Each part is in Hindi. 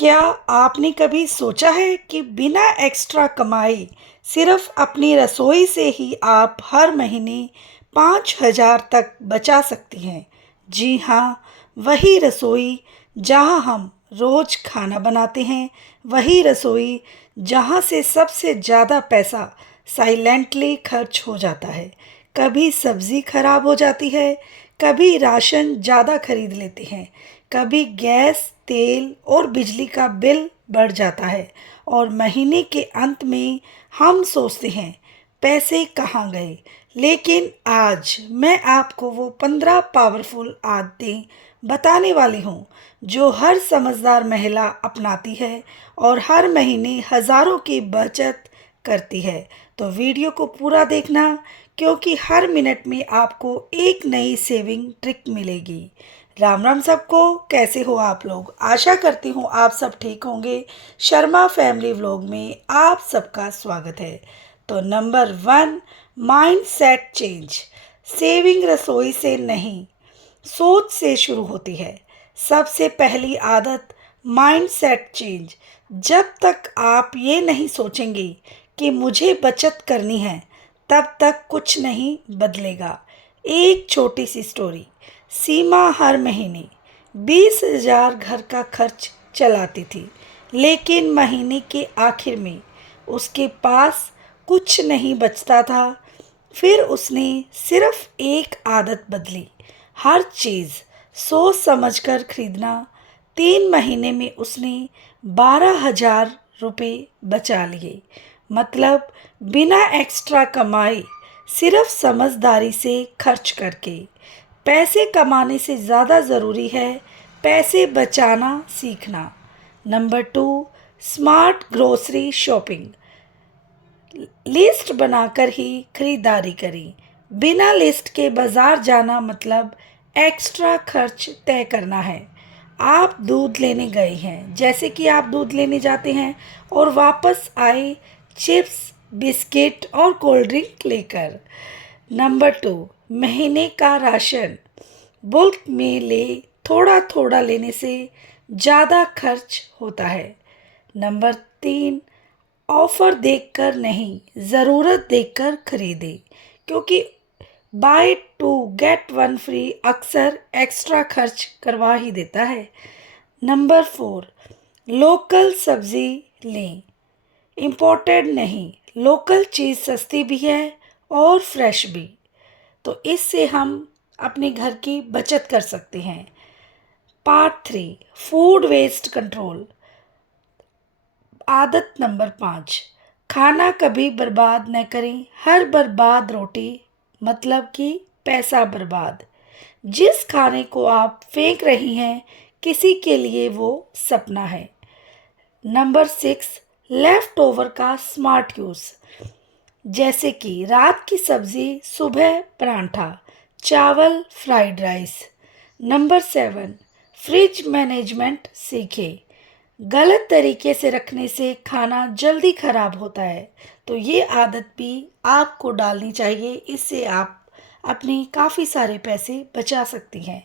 क्या आपने कभी सोचा है कि बिना एक्स्ट्रा कमाई सिर्फ अपनी रसोई से ही आप हर महीने 5,000 तक बचा सकती हैं? जी हाँ, वही रसोई जहाँ हम रोज खाना बनाते हैं, वही रसोई जहाँ से सबसे ज़्यादा पैसा साइलेंटली खर्च हो जाता है। कभी सब्जी खराब हो जाती है, कभी राशन ज़्यादा खरीद लेते हैं, कभी गैस, तेल और बिजली का बिल बढ़ जाता है और महीने के अंत में हम सोचते हैं पैसे कहाँ गए। लेकिन आज मैं आपको वो 15 पावरफुल आदतें बताने वाली हूँ जो हर समझदार महिला अपनाती है और हर महीने हज़ारों की बचत करती है। तो वीडियो को पूरा देखना, क्योंकि हर मिनट में आपको एक नई सेविंग ट्रिक मिलेगी। राम राम सबको, कैसे हो आप लोग? आशा करती हूँ आप सब ठीक होंगे। शर्मा फैमिली व्लॉग में आप सबका स्वागत है। तो number 1, mind set change. Saving रसोई से नहीं, सोच से शुरू होती है। सबसे पहली आदत, माइंड सेट चेंज। जब तक आप ये नहीं सोचेंगे कि मुझे बचत करनी है, तब तक कुछ नहीं बदलेगा। एक छोटी सी स्टोरी। सीमा हर महीने 20,000 घर का खर्च चलाती थी, लेकिन महीने के आखिर में उसके पास कुछ नहीं बचता था। फिर उसने सिर्फ एक आदत बदली, हर चीज़ सोच समझकर खरीदना। 3 महीने में उसने 12,000 रुपये बचा लिए। मतलब बिना एक्स्ट्रा कमाए, सिर्फ समझदारी से खर्च करके। पैसे कमाने से ज़्यादा ज़रूरी है पैसे बचाना सीखना। Number 2, smart grocery shopping. List बनाकर ही खरीदारी करें। बिना लिस्ट के बाज़ार जाना मतलब एक्स्ट्रा खर्च तय करना है। आप दूध लेने गए हैं, जैसे कि आप दूध लेने जाते हैं और वापस आए चिप्स, बिस्किट और कोल्ड ड्रिंक लेकर। नंबर 2, महीने का राशन बुल्क में ले। थोड़ा थोड़ा लेने से ज़्यादा खर्च होता है। नंबर 3, ऑफ़र देखकर नहीं, ज़रूरत देखकर खरीदें, क्योंकि buy two get one free extra एक्स्ट्रा खर्च करवा ही देता है। नंबर 4, लोकल सब्ज़ी लें, इम्पोर्टेड नहीं। लोकल चीज़ सस्ती भी है और फ्रेश भी, तो इससे हम अपने घर की बचत कर सकते हैं। Part 3, food waste control. आदत नंबर 5, खाना कभी बर्बाद न करें। हर बर्बाद रोटी मतलब कि पैसा बर्बाद। जिस खाने को आप फेंक रही हैं, किसी के लिए वो सपना है। नंबर 6, लेफ्ट ओवर का स्मार्ट यूज़। जैसे कि रात की सब्जी सुबह परांठा, चावल fried rice. Number 7, fridge management सीखें। गलत तरीके से रखने से खाना जल्दी खराब होता है, तो ये आदत भी आपको डालनी चाहिए। इससे आप अपने काफ़ी सारे पैसे बचा सकती हैं।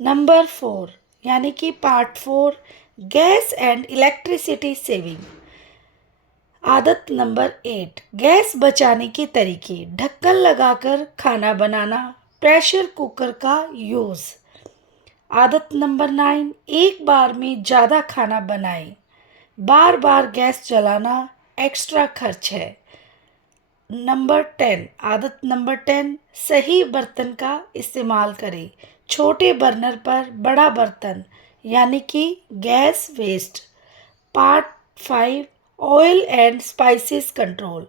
नंबर 4 यानी कि part 4, gas and electricity saving. आदत नंबर 8, गैस बचाने के तरीके। ढक्कन लगाकर खाना बनाना, प्रेशर कुकर का यूज़। आदत नंबर 9, एक बार में ज़्यादा खाना बनाएं। बार बार गैस जलाना एक्स्ट्रा खर्च है। आदत नंबर 10, सही बर्तन का इस्तेमाल करें। छोटे बर्नर पर बड़ा बर्तन, यानी कि gas waste. Part 5, oil and spices control.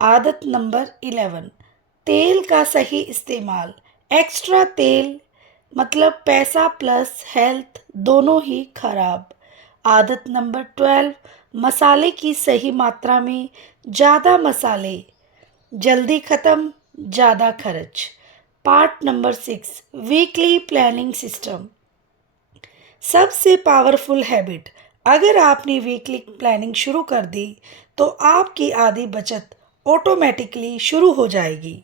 आदत नंबर 11, तेल का सही इस्तेमाल। एक्स्ट्रा तेल मतलब पैसा प्लस हेल्थ दोनों ही खराब। आदत नंबर 12, मसाले की सही मात्रा में। ज़्यादा मसाले जल्दी ख़त्म, ज़्यादा खर्च। Part number 6, weekly planning system. सबसे पावरफुल हैबिट। अगर आपने वीकली प्लानिंग शुरू कर दी, तो आपकी आधी बचत ऑटोमेटिकली शुरू हो जाएगी।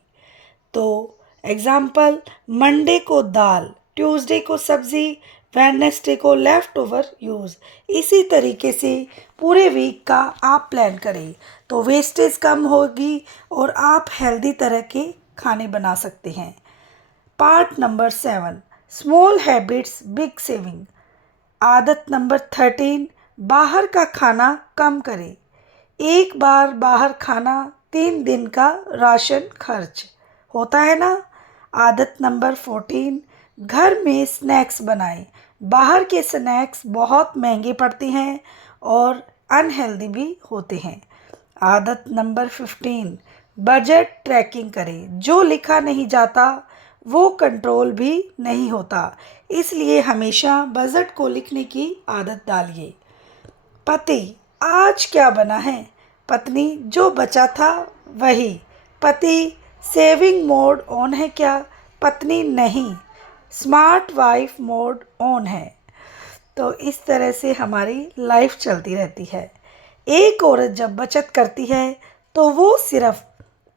तो एग्ज़ाम्पल, मंडे को दाल, ट्यूसडे को सब्ज़ी, वेडनेसडे को लेफ़्ट ओवर यूज़। इसी तरीके से पूरे वीक का आप प्लान करें तो वेस्टेज कम होगी और आप हेल्दी तरह के खाने बना सकते हैं। Part number 7, small habits big saving. आदत नंबर 13, बाहर का खाना कम करें। एक बार बाहर खाना 3 दिन का राशन खर्च होता है ना। आदत नंबर 14, घर में स्नैक्स बनाएं। बाहर के स्नैक्स बहुत महंगे पड़ते हैं और अनहेल्दी भी होते हैं। आदत नंबर 15, बजट ट्रैकिंग करें। जो लिखा नहीं जाता वो कंट्रोल भी नहीं होता, इसलिए हमेशा बजट को लिखने की आदत डालिए। पति, आज क्या बना है? पत्नी, जो बचा था वही। पति, सेविंग मोड ऑन है क्या? पत्नी, नहीं, स्मार्ट वाइफ मोड ऑन है। तो इस तरह से हमारी लाइफ चलती रहती है। एक औरत जब बचत करती है तो वो सिर्फ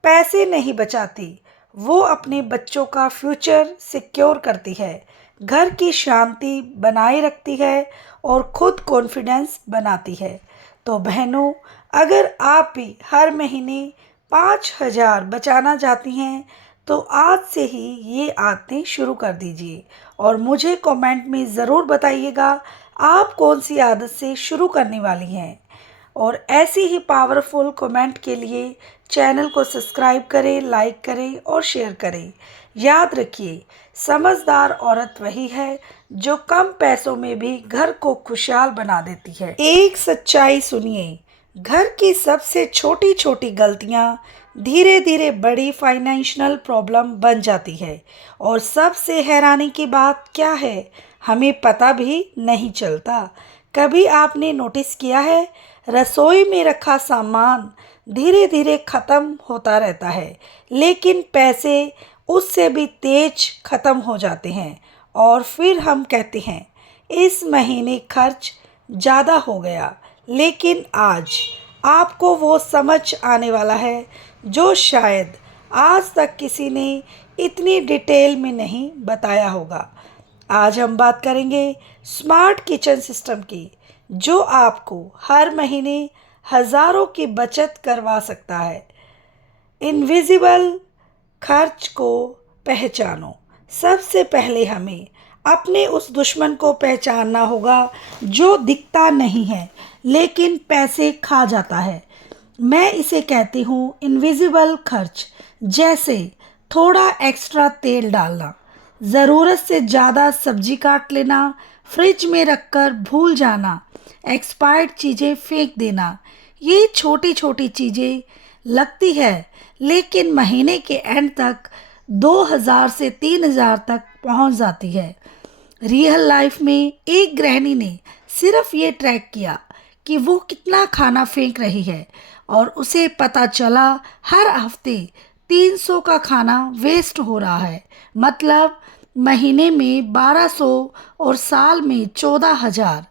पैसे नहीं बचाती, वो अपने बच्चों का फ्यूचर सिक्योर करती है, घर की शांति बनाए रखती है और खुद कॉन्फिडेंस बनाती है। तो बहनों, अगर आप भी हर महीने 5,000 बचाना चाहती हैं तो आज से ही ये आदतें शुरू कर दीजिए और मुझे कमेंट में ज़रूर बताइएगा आप कौन सी आदत से शुरू करने वाली हैं। और ऐसी ही पावरफुल कमेंट के लिए चैनल को सब्सक्राइब करें, लाइक करें और शेयर करें। याद रखिए, समझदार औरत वही है जो कम पैसों में भी घर को खुशहाल बना देती है। एक सच्चाई सुनिए, घर की सबसे छोटी छोटी गलतियां धीरे धीरे बड़ी फाइनेंशियल प्रॉब्लम बन जाती है और सबसे हैरानी की बात क्या है, हमें पता भी नहीं चलता। कभी आपने नोटिस किया है, रसोई में रखा सामान धीरे धीरे ख़त्म होता रहता है, लेकिन पैसे उससे भी तेज ख़त्म हो जाते हैं और फिर हम कहते हैं इस महीने खर्च ज़्यादा हो गया। लेकिन आज आपको वो समझ आने वाला है जो शायद आज तक किसी ने इतनी डिटेल में नहीं बताया होगा। आज हम बात करेंगे स्मार्ट किचन सिस्टम की, जो आपको हर महीने हज़ारों की बचत करवा सकता है। इनविजिबल खर्च को पहचानो। सबसे पहले हमें अपने उस दुश्मन को पहचानना होगा जो दिखता नहीं है लेकिन पैसे खा जाता है। मैं इसे कहती हूँ इनविजिबल खर्च। जैसे थोड़ा एक्स्ट्रा तेल डालना, ज़रूरत से ज़्यादा सब्जी काट लेना, फ्रिज में रखकर भूल जाना, एक्सपायर्ड चीज़ें फेंक देना। ये छोटी छोटी चीज़ें लगती है लेकिन महीने के एंड तक 2,000 से 3,000 तक पहुंच जाती है। रियल लाइफ में एक गृहिणी ने सिर्फ ये ट्रैक किया कि वो कितना खाना फेंक रही है और उसे पता चला हर हफ्ते 300 का खाना वेस्ट हो रहा है। मतलब महीने में 1,200 और साल में 14,000।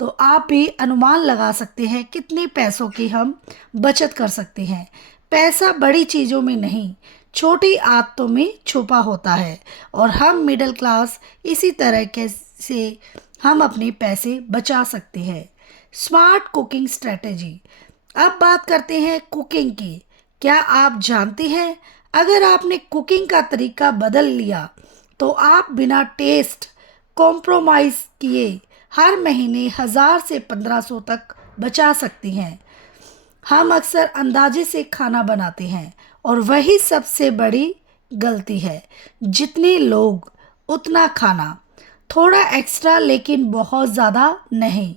तो आप भी अनुमान लगा सकते हैं कितने पैसों की हम बचत कर सकते हैं। पैसा बड़ी चीज़ों में नहीं, छोटी आदतों में छुपा होता है और हम मिडिल क्लास इसी तरह के से हम अपने पैसे बचा सकते हैं। Smart cooking strategy. अब बात करते हैं कुकिंग की। क्या आप जानते हैं, अगर आपने कुकिंग का तरीका बदल लिया तो आप बिना टेस्ट कॉम्प्रोमाइज़ किए हर महीने 1,000 से 1,500 तक बचा सकती हैं। हम अक्सर अंदाजे से खाना बनाते हैं और वही सबसे बड़ी गलती है। जितने लोग उतना खाना, थोड़ा एक्स्ट्रा लेकिन बहुत ज़्यादा नहीं।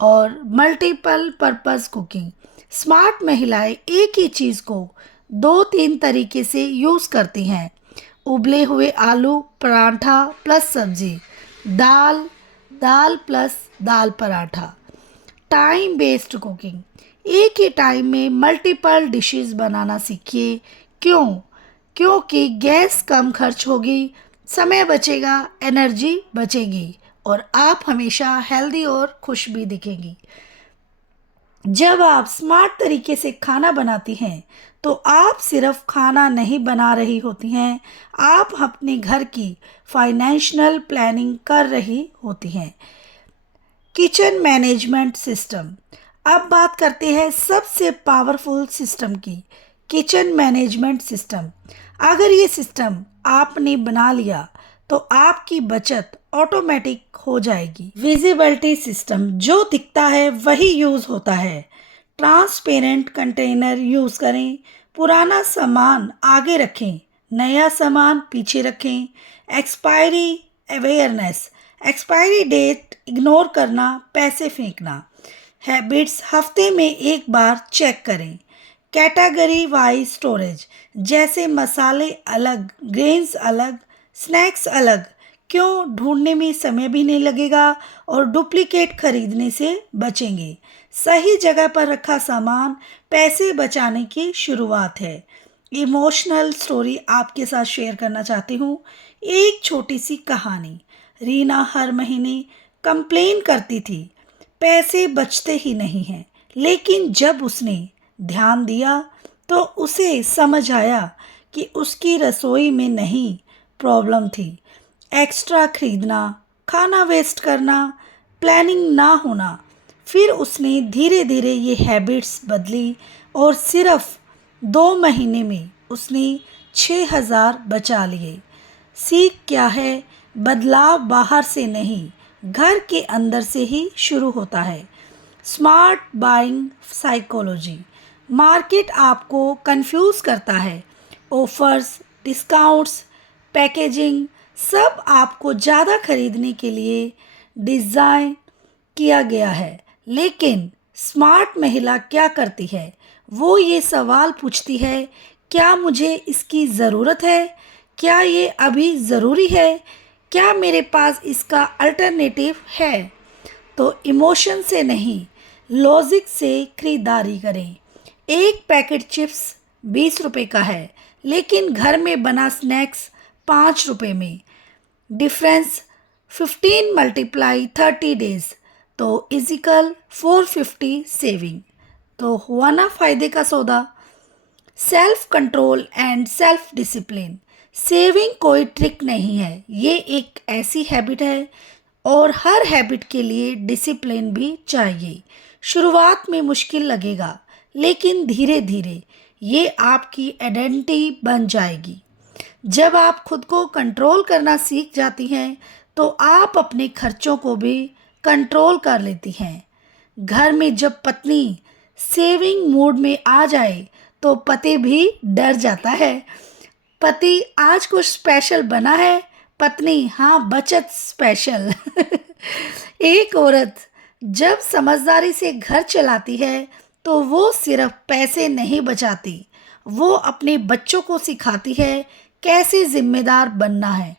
और मल्टीपल पर्पस कुकिंग। स्मार्ट महिलाएं एक ही चीज़ को 2-3 तरीके से यूज़ करती हैं। उबले हुए आलू पराठा प्लस सब्जी, दाल दाल प्लस दाल पराठा। Time based cooking. एक ही टाइम में मल्टीपल डिशेस बनाना सीखिए। क्यों? क्योंकि गैस कम खर्च होगी, समय बचेगा, एनर्जी बचेगी और आप हमेशा हेल्दी और खुश भी दिखेंगी। जब आप स्मार्ट तरीके से खाना बनाती हैं तो आप सिर्फ खाना नहीं बना रही होती हैं, आप अपने घर की फाइनेंशियल प्लानिंग कर रही होती हैं। Kitchen management system. अब बात करते हैं सबसे पावरफुल सिस्टम की, किचन मैनेजमेंट सिस्टम। अगर ये सिस्टम आपने बना लिया तो आपकी बचत ऑटोमेटिक हो जाएगी। विजिबिलिटी सिस्टम, जो दिखता है वही यूज़ होता है। ट्रांसपेरेंट कंटेनर यूज़ करें, पुराना सामान आगे रखें, नया सामान पीछे रखें। Expiry awareness, expiry date ignore करना, पैसे फेंकना। हैबिट्स, हफ्ते में एक बार चेक करें। कैटेगरी वाइज स्टोरेज, जैसे मसाले अलग, ग्रेन्स अलग, स्नैक्स अलग। क्यों? ढूंढने में समय भी नहीं लगेगा और डुप्लीकेट खरीदने से बचेंगे। सही जगह पर रखा सामान पैसे बचाने की शुरुआत है। इमोशनल स्टोरी आपके साथ शेयर करना चाहती हूँ। एक छोटी सी कहानी। रीना हर महीने कंप्लेन करती थी, पैसे बचते ही नहीं हैं। लेकिन जब उसने ध्यान दिया तो उसे समझ आया कि उसकी रसोई में नहीं प्रॉब्लम थी। एक्स्ट्रा खरीदना, खाना वेस्ट करना, प्लानिंग ना होना। फिर उसने धीरे धीरे ये हैबिट्स बदली और सिर्फ 2 महीने में उसने 6,000 बचा लिए। सीख क्या है? बदलाव बाहर से नहीं, घर के अंदर से ही शुरू होता है। Smart buying psychology. मार्केट आपको कंफ्यूज करता है। ऑफर्स, डिस्काउंट्स, पैकेजिंग, सब आपको ज़्यादा खरीदने के लिए डिज़ाइन किया गया है। लेकिन स्मार्ट महिला क्या करती है? वो ये सवाल पूछती है, क्या मुझे इसकी ज़रूरत है? क्या ये अभी ज़रूरी है? क्या मेरे पास इसका अल्टरनेटिव है? तो इमोशन से नहीं, लॉजिक से खरीदारी करें। एक पैकेट चिप्स 20 रुपए का है, लेकिन घर में बना स्नैक्स 5 रुपए में। डिफरेंस 15 मल्टीप्लाई 30 डेज, तो इजिकल 450 सेविंग। तो हुआ ना फायदे का सौदा। Self control and self discipline. Saving कोई ट्रिक नहीं है, ये एक ऐसी हैबिट है और हर हैबिट के लिए डिसिप्लिन भी चाहिए। शुरुआत में मुश्किल लगेगा, लेकिन धीरे धीरे ये आपकी आइडेंटिटी बन जाएगी। जब आप खुद को कंट्रोल करना सीख जाती हैं तो आप अपने खर्चों को भी कंट्रोल कर लेती हैं। घर में जब पत्नी सेविंग मोड में आ जाए तो पति भी डर जाता है। पति, आज कुछ स्पेशल बना है? पत्नी, हाँ, बचत स्पेशल। एक औरत जब समझदारी से घर चलाती है तो वो सिर्फ पैसे नहीं बचाती, वो अपने बच्चों को सिखाती है कैसे जिम्मेदार बनना है।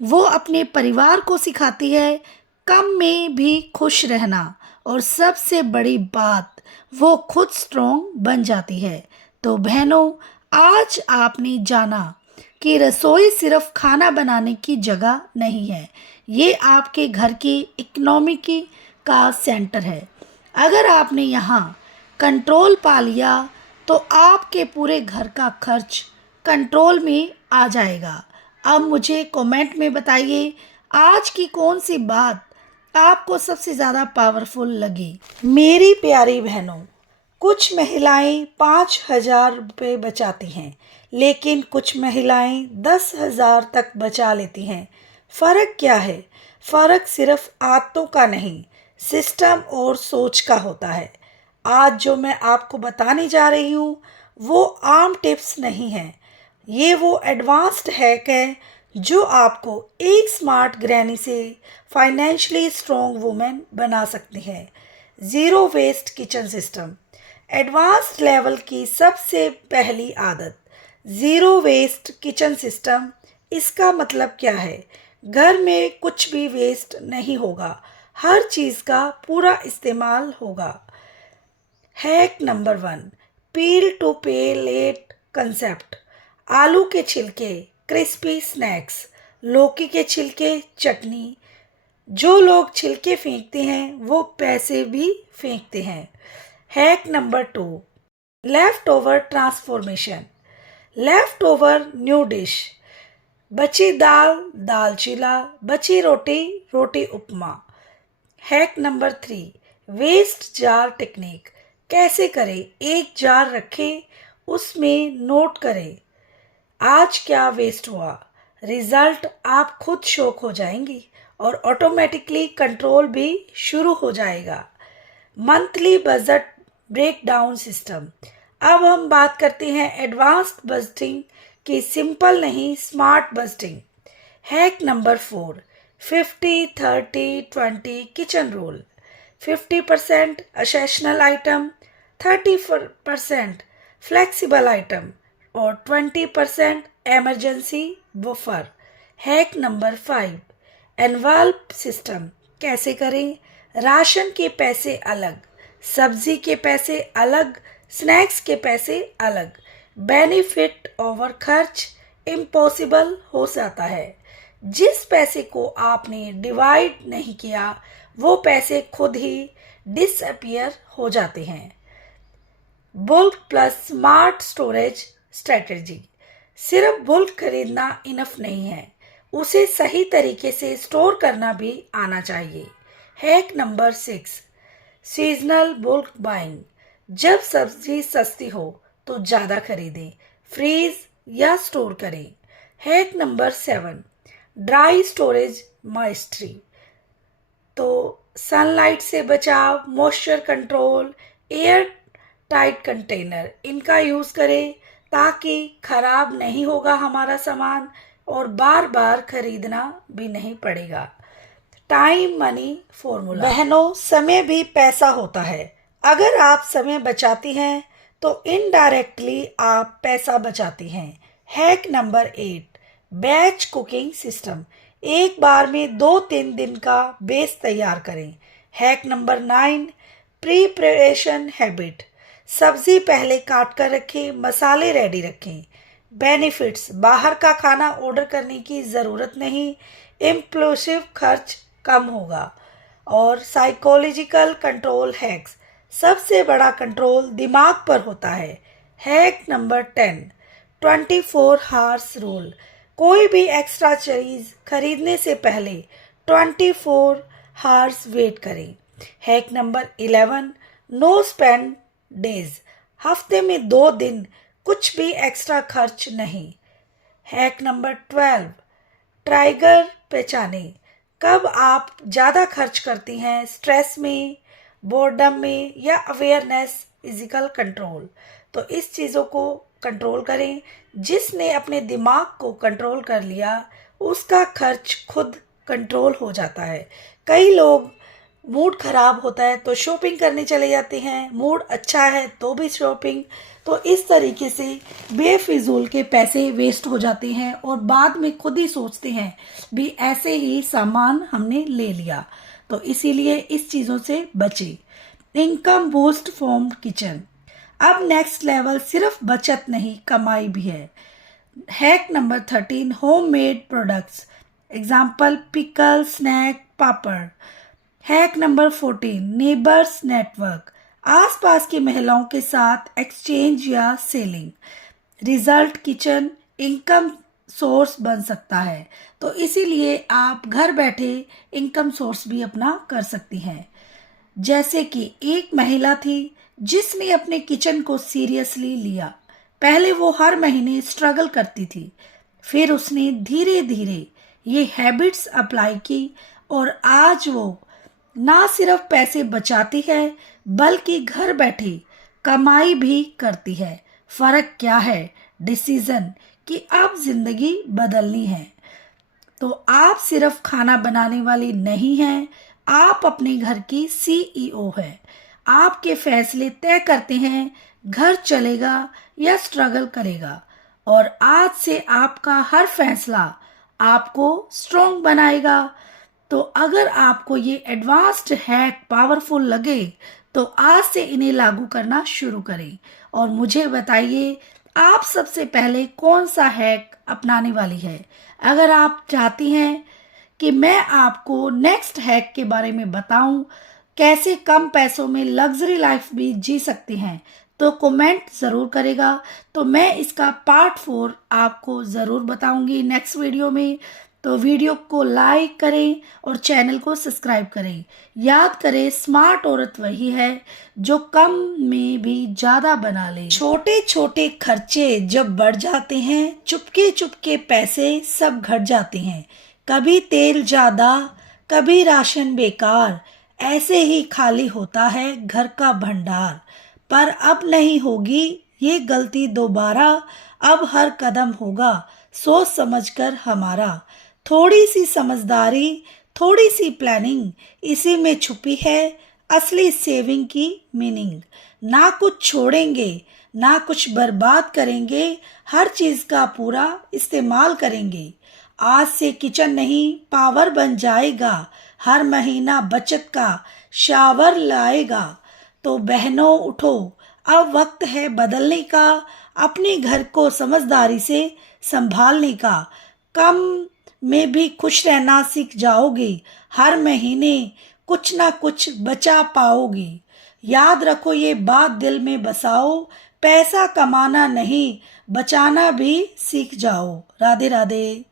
वो अपने परिवार को सिखाती है कम में भी खुश रहना, और सबसे बड़ी बात, वो खुद स्ट्रॉन्ग बन जाती है। तो बहनों, आज आपने जाना कि रसोई सिर्फ खाना बनाने की जगह नहीं है, ये आपके घर की इकोनॉमी की का सेंटर है। अगर आपने यहाँ कंट्रोल पा लिया तो आपके पूरे घर का खर्च कंट्रोल में आ जाएगा। अब मुझे कमेंट में बताइए, आज की कौन सी बात आपको सबसे ज़्यादा पावरफुल लगी। मेरी प्यारी बहनों, कुछ महिलाएं 5,000 रुपये बचाती हैं, लेकिन कुछ महिलाएं 10,000 तक बचा लेती हैं। फ़र्क क्या है? फ़र्क सिर्फ आदतों का नहीं, सिस्टम और सोच का होता है। आज जो मैं आपको बताने जा रही हूँ वो आम टिप्स नहीं हैं, ये वो एडवांस्ड हैक है जो आपको एक स्मार्ट ग्रैनी से फाइनेंशियली स्ट्रॉन्ग वुमेन बना सकती है। Zero waste kitchen system. Advanced level की सबसे पहली आदत, ज़ीरो वेस्ट किचन सिस्टम। इसका मतलब क्या है? घर में कुछ भी वेस्ट नहीं होगा, हर चीज़ का पूरा इस्तेमाल होगा। हैक नंबर 1, पील टू पे लेट कंसेप्ट। आलू के छिलके क्रिस्पी स्नैक्स, लौकी के छिलके चटनी। जो लोग छिलके फेंकते हैं वो पैसे भी फेंकते हैं। Hack number 2, left over transformation. Left over new dish. बची दाल, दाल चीला, बची रोटी, रोटी upma. Hack number 3, waste jar technique. कैसे करें? एक जार रखें, उसमें नोट करें आज क्या वेस्ट हुआ। रिजल्ट आप खुद शॉक हो जाएंगी और ऑटोमेटिकली कंट्रोल भी शुरू हो जाएगा। Monthly budget breakdown system. अब हम बात करते हैं एडवांस्ड बजटिंग की, सिंपल नहीं smart budgeting. Hack number 4, 50-30-20 kitchen rule. 50% essential item, 30% flexible item और 20% emergency buffer. Hack number 5, envelope system. कैसे करें? राशन के पैसे अलग, सब्जी के पैसे अलग, स्नैक्स के पैसे अलग। बेनिफिट ओवर खर्च इम्पॉसिबल हो जाता है। जिस पैसे को आपने डिवाइड नहीं किया वो पैसे खुद ही डिसअपियर हो जाते हैं। Bulk plus smart storage strategy. सिर्फ बुल्क खरीदना इनफ नहीं है, उसे सही तरीके से स्टोर करना भी आना चाहिए। Hack number 6, seasonal bulk buying. जब सब्जी सस्ती हो तो ज़्यादा खरीदें, फ्रीज या स्टोर करें। Hack number 7, dry storage mystery. तो सनलाइट से बचाव, moisture control, air tight container, इनका यूज़ करें ताकि खराब नहीं होगा हमारा सामान और बार बार खरीदना भी नहीं पड़ेगा। Time money formula. बहनों, समय भी पैसा होता है। अगर आप समय बचाती हैं तो इनडायरेक्टली आप पैसा बचाती हैं। Hack number 8, batch cooking system. एक बार में 2-3 दिन का बेस तैयार करें। Hack number 9, preparation habit. सब्जी पहले काट कर रखें, मसाले रेडी रखें। बेनिफिट्स, बाहर का खाना ऑर्डर करने की ज़रूरत नहीं, इम्पल्सिव खर्च कम होगा। और साइकोलॉजिकल कंट्रोल हैक्स, सबसे बड़ा कंट्रोल दिमाग पर होता है। Hack number 10, 24 hours rule. कोई भी एक्स्ट्रा चीज़ खरीदने से पहले 24 हावर्स वेट करें। Hack number 11, no spend days. हफ्ते में 2 दिन कुछ भी एक्स्ट्रा खर्च नहीं। हैक नंबर 12, ट्राइगर पहचाने। कब आप ज़्यादा खर्च करती हैं, स्ट्रेस में, बोर्डम में या अवेयरनेस, फिजिकल कंट्रोल। तो इस चीज़ों को कंट्रोल करें। जिसने अपने दिमाग को कंट्रोल कर लिया उसका खर्च खुद कंट्रोल हो जाता है। कई लोग मूड ख़राब होता है तो शॉपिंग करने चले जाते हैं, मूड अच्छा है तो भी शॉपिंग। तो इस तरीके से बेफिजूल के पैसे वेस्ट हो जाते हैं और बाद में खुद ही सोचते हैं भी ऐसे ही सामान हमने ले लिया। तो इसीलिए इस चीज़ों से बचें। Income boost from kitchen. अब नेक्स्ट लेवल सिर्फ बचत नहीं, कमाई भी है। Hack number 13, homemade products. Example pickle, snack, पापड़। Hack number 14, neighbours network. आसपास की महिलाओं के साथ एक्सचेंज या selling. Result, kitchen income source बन सकता है। तो इसीलिए आप घर बैठे इनकम सोर्स भी अपना कर सकती हैं। जैसे कि एक महिला थी जिसने अपने किचन को सीरियसली लिया। पहले वो हर महीने स्ट्रगल करती थी, फिर उसने धीरे धीरे ये हैबिट्स अप्लाई की और आज वो ना सिर्फ पैसे बचाती है बल्कि घर बैठे कमाई भी करती है। फर्क क्या है? डिसीजन कि अब जिंदगी बदलनी है। तो आप सिर्फ खाना बनाने वाली नहीं हैं, आप अपने घर की सीईओ हैं। आपके फैसले तय करते हैं घर चलेगा या स्ट्रगल करेगा। और आज से आपका हर फैसला आपको स्ट्रॉन्ग बनाएगा। तो अगर आपको ये एडवांस्ड हैक पावरफुल लगे तो आज से इन्हें लागू करना शुरू करें और मुझे बताइए आप सबसे पहले कौन सा हैक अपनाने वाली है। अगर आप चाहती हैं कि मैं आपको नेक्स्ट हैक के बारे में बताऊं कैसे कम पैसों में लग्जरी लाइफ भी जी सकते हैं, तो कमेंट ज़रूर करेगा। तो मैं इसका पार्ट 4 आपको ज़रूर बताऊंगी नेक्स्ट वीडियो में। तो वीडियो को लाइक करें और चैनल को सब्सक्राइब करें। याद करें, स्मार्ट औरत वही है जो कम में भी ज़्यादा बना ले। छोटे छोटे खर्चे जब बढ़ जाते हैं, चुपके चुपके पैसे सब घट जाते हैं। कभी तेल ज़्यादा, कभी राशन बेकार, ऐसे ही खाली होता है घर का भंडार। पर अब नहीं होगी ये गलती दोबारा, अब हर कदम होगा सोच समझकर हमारा। थोड़ी सी समझदारी, थोड़ी सी प्लानिंग, इसी में छुपी है असली सेविंग की मीनिंग। ना कुछ छोड़ेंगे, ना कुछ बर्बाद करेंगे, हर चीज़ का पूरा इस्तेमाल करेंगे। आज से किचन नहीं पावर बन जाएगा, हर महीना बचत का शावर लाएगा। तो बहनों उठो, अब वक्त है बदलने का, अपने घर को समझदारी से संभालने का। कम में भी खुश रहना सीख जाओगे, हर महीने कुछ ना कुछ बचा पाओगे। याद रखो ये बात दिल में बसाओ, पैसा कमाना नहीं बचाना भी सीख जाओ। राधे राधे।